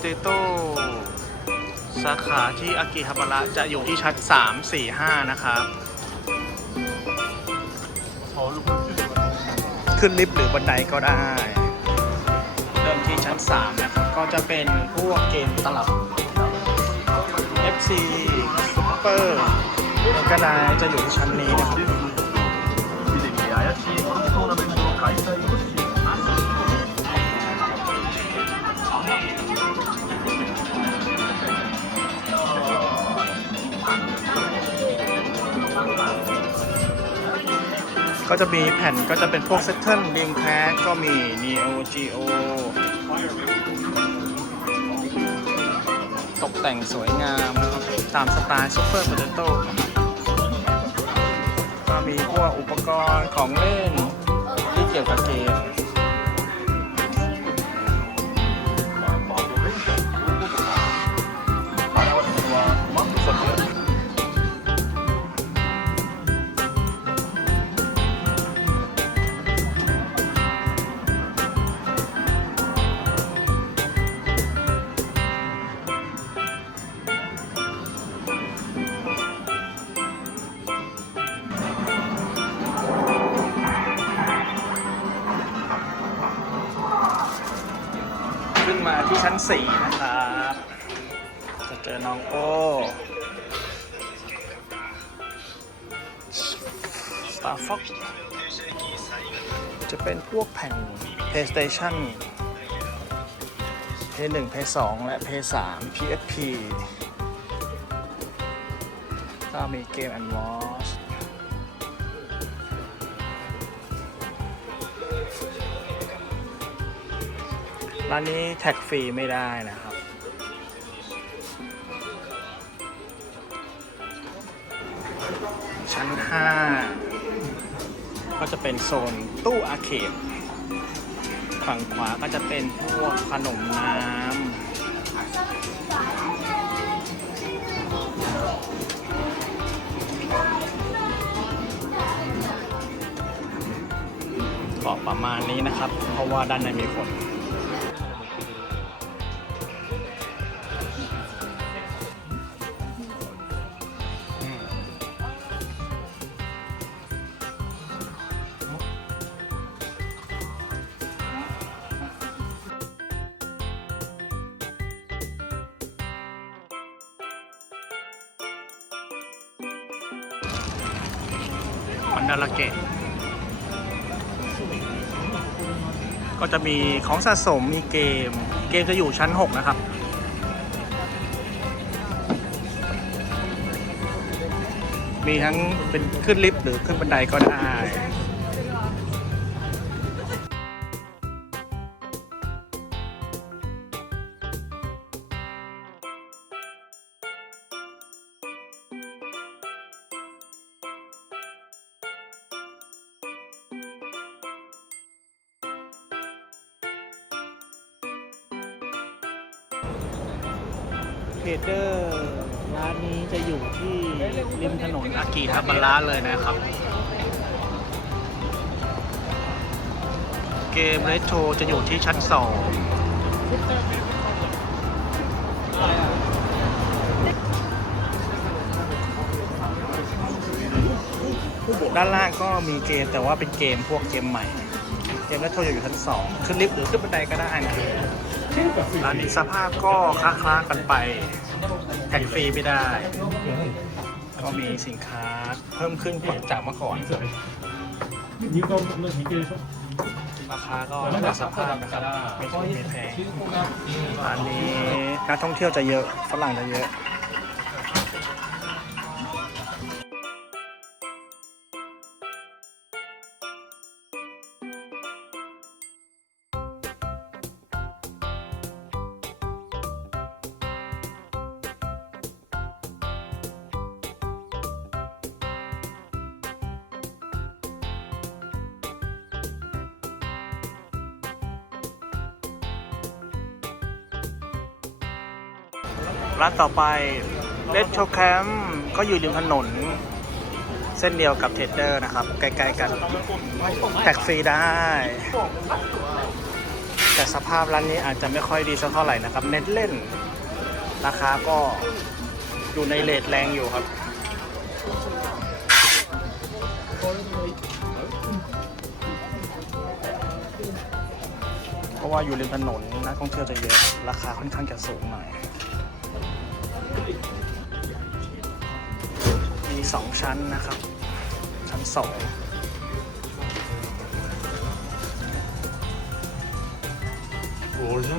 เตโต้สาขาที่อากิฮาบาระจะอยู่ที่ชั้น 3 4 5 นะครับ ขึ้นลิฟต์หรือบันไดก็ได้ เริ่มที่ชั้น 3 นะครับ ก็จะเป็นพวกเกมตลับ FC Super แล้วก็นายจะอยู่ที่ชั้นนี้นะครับ ก็จะมีแผ่นก็จะเป็นพวกเซตเทิลเรียงแคสก็มี Neo Geo ตกแต่งสวยงามนะครับตามสไตล์ Super Potato ก็มีพวกอุปกรณ์ของเล่นที่เกี่ยวกับเกม มาที่นะครับจะเจอน้องโอ้ Star Fox จะเป็นพวกแผ่น PlayStation P1 P2 และ P3 PSP ก็มีเกม and Watch ร้านนี้แท็กฟรีไม่ได้นะครับ ชั้น 5 ก็จะเป็นโซนตู้อาเคดฝั่งขวาก็จะเป็นพวกขนมน้ำก็ประมาณนี้นะครับ เพราะว่าด้านในมีคน มันดาราเกะก็จะมีของสะสมมีเกม เกมจะอยู่ชั้น 6 นะครับ มีทั้งเป็นขึ้นลิฟต์หรือขึ้นบันไดก็ได้ เทรดเดอร์ร้านนี้จะอยู่ที่ริมถนนอากิฮาบาระเลยนะครับ เกมเรโทรจะอยู่ที่ชั้น2ด้านล่างก็มีเกมแต่ว่าเป็นเกมพวกเกมใหม่ เกมเรโทรจะอยู่ชั้น2ขึ้นลิฟต์หรือขึ้นบันไดก็ได้นะร้ ร้านนี้สภาพก็คล้าๆกันไปแท็กฟรีไม่ได้ ก็มีสินค้าเพิ่มขึ้นกว่าจากเมื่อก่อน ราคาก็ระดับสภาพนะครับไม่ถูกไม่แพงร้านนี้นักท่องเที่ยวจะเยอะฝรั่งจะเยอะ ร้านต่อไปเลดโชแคมก็อยู่ริมถนน เส้นเดียวกับเทเดอร์นะครับ ใกล้ๆกันแท็กฟรีได้ แต่สภาพร้านนี้อาจจะไม่ค่อยดีสักเท่าไหร่นะครับเน็ตเล่น ราคาก็อยู่ในเลทแรงอยู่ครับเพราะว่าอยู่ริมถนนนักท่องเที่ยวจะเยอะ ราคาค่อนข้างจะสูงหน่อย สองชั้นนะครับ ชั้นสองโอ้ยชิ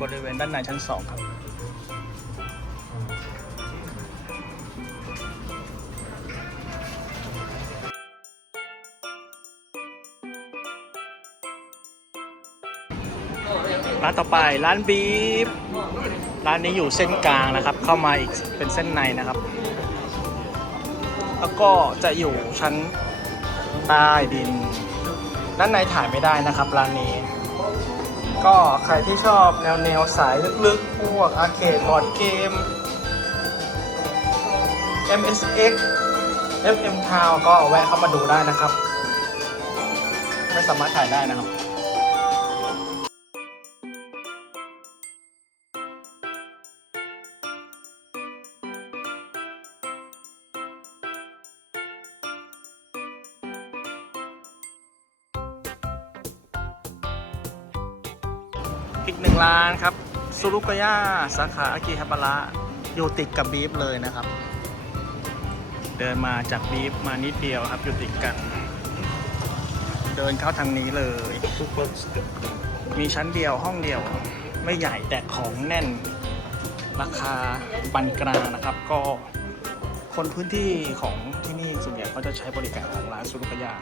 บริเวณด้านในชั้นสองครับ ร้านต่อไปร้านบีฟร้านนี้อยู่เส้นกลางนะครับ เข้ามาอีกเป็นเส้นในนะครับ แล้วก็จะอยู่ชั้นใต้ดิน ด้านในถ่ายไม่ได้นะครับร้านนี้ ก็ใครที่ชอบแนวแนวสายลึกๆ พวกอาร์เคดบอร์ดเกม MSX FM Town ก็แวะเข้ามาดูได้นะครับ ไม่สามารถถ่ายได้นะครับ อีกหนึ่งร้านครับซูรุกย่าสาขาอากิฮาบาระอยู่ติดกับบีฟเลยนะครับ เดินมาจากบีฟมานิดเดียวครับอยู่ติดกัน เดินเข้าทางนี้เลย มีชั้นเดียวห้องเดียว ไม่ใหญ่แต่ของแน่น ราคาปันกลางนะครับ ก็คนพื้นที่ของที่นี่ส่วนใหญ่เขาจะใช้บริการของร้านซูรุกย่า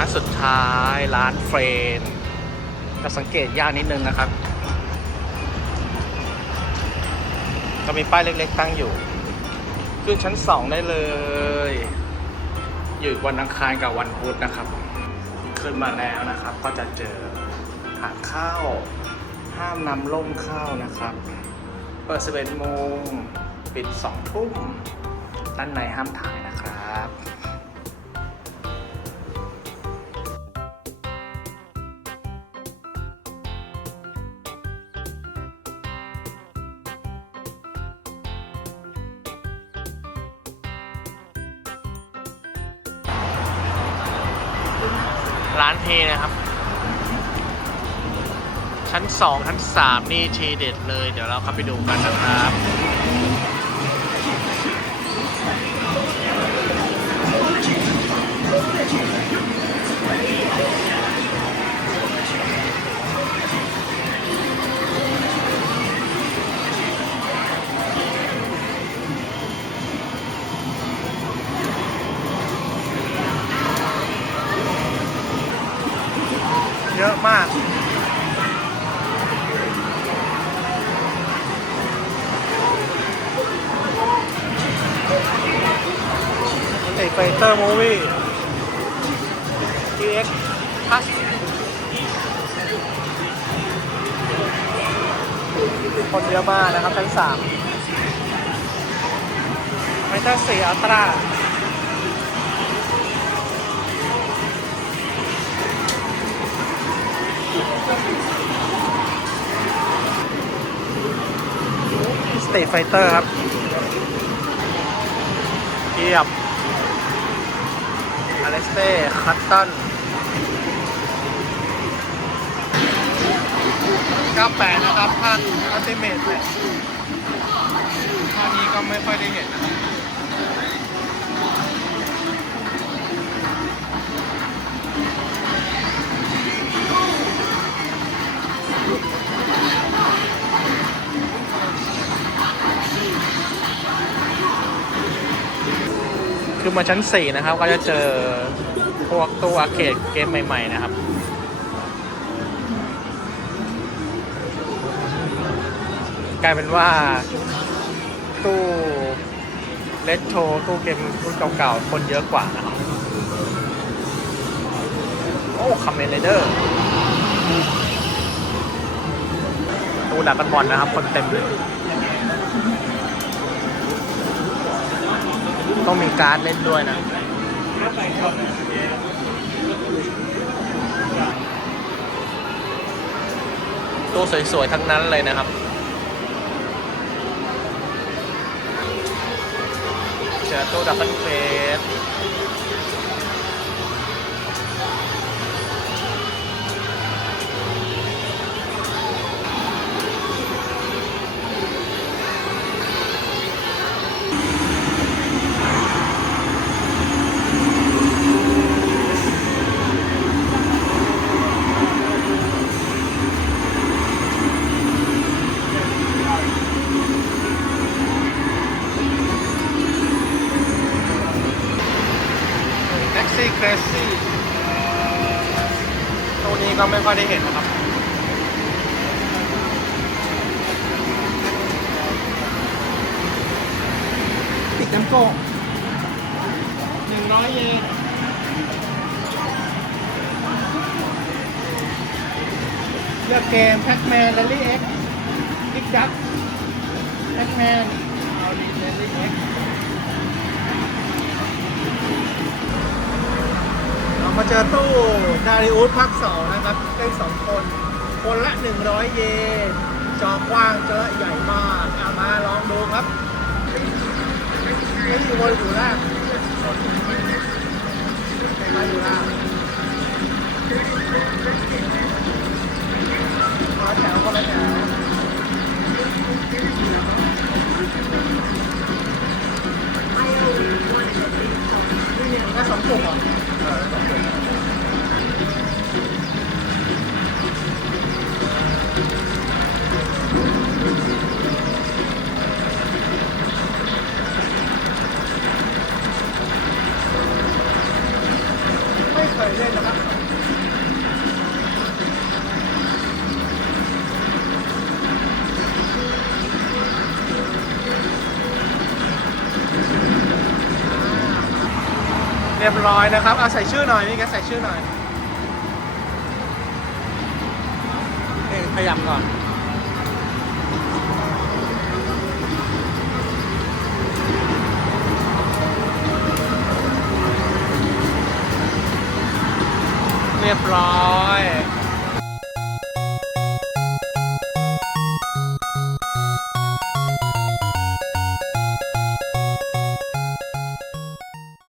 านสุดท้ายร้านเฟรนก็สังเกตยากนิดนึงนะครับ ก็มีป้ายเล็ก ๆ ตั้งอยู่ ขึ้นชั้น2ได้เลย อยู่วันอังคารกับวันพุธนะครับ ขึ้นมาแล้วนะครับ ก็จะเจอทาข้าวห้ามนำล่มเข้านะครับ เปิด 11โมง ปิด 2 ทุ่มด้านในห้ามถ่ายนะครับ ร้านเทนะครับ ชั้น 2 ชั้น 3 นี่ทีเด็ดเลย เดี๋ยวเราเข้าไปดูกันนะครับ GX Plus คนเยอะมากนะครับชั้นสามไฟเตอร์สี่อัตราสเต t ไฟเตอร์ครับเทียบอเลสเต้ คัตตัน 98 นะครับท่านอัลติเมทเลยท่านี้ก็ไม่ค่อยได้เห็นนะคือมาชั้น 4 นะครับ ก็จะเจอพวกตัวอาร์เคดเกมใหม่ ๆ นะครับ กลายเป็นว่า ตู้เลตโทตู้เกมรุ่นเก่าๆ คนเยอะกว่านะครับโอ้คัมเมนเดอร์ตู้ดักกันบอลนะครับ คนเต็มเลย ต้องมีการ์ดเล่นด้วยนะตู้สวยๆ ทั้งนั้นเลยนะครับ ตู้ดับเบิลเฟส ตู้นี้ก็ไม่ค่อยได้เห็นนะครับติดน้ำโกงหนึ่งร้อยเยนเลือกเกมแพ็กแมน r รลลี่เอ็กซ์ดิกดักแพ็กแมน มาเจอตู้ดาริอุสภาคสองนะครับได้สองคน คนละ 100 เยน จอกว้างเจอใหญ่มากเอามาลองดูครับนี่อยู่บนอยู่ล่าง ร้อยนะครับเอาใส่ชื่อหน่อยนี่แกใส่ชื่อหน่อยเองขยำก่อน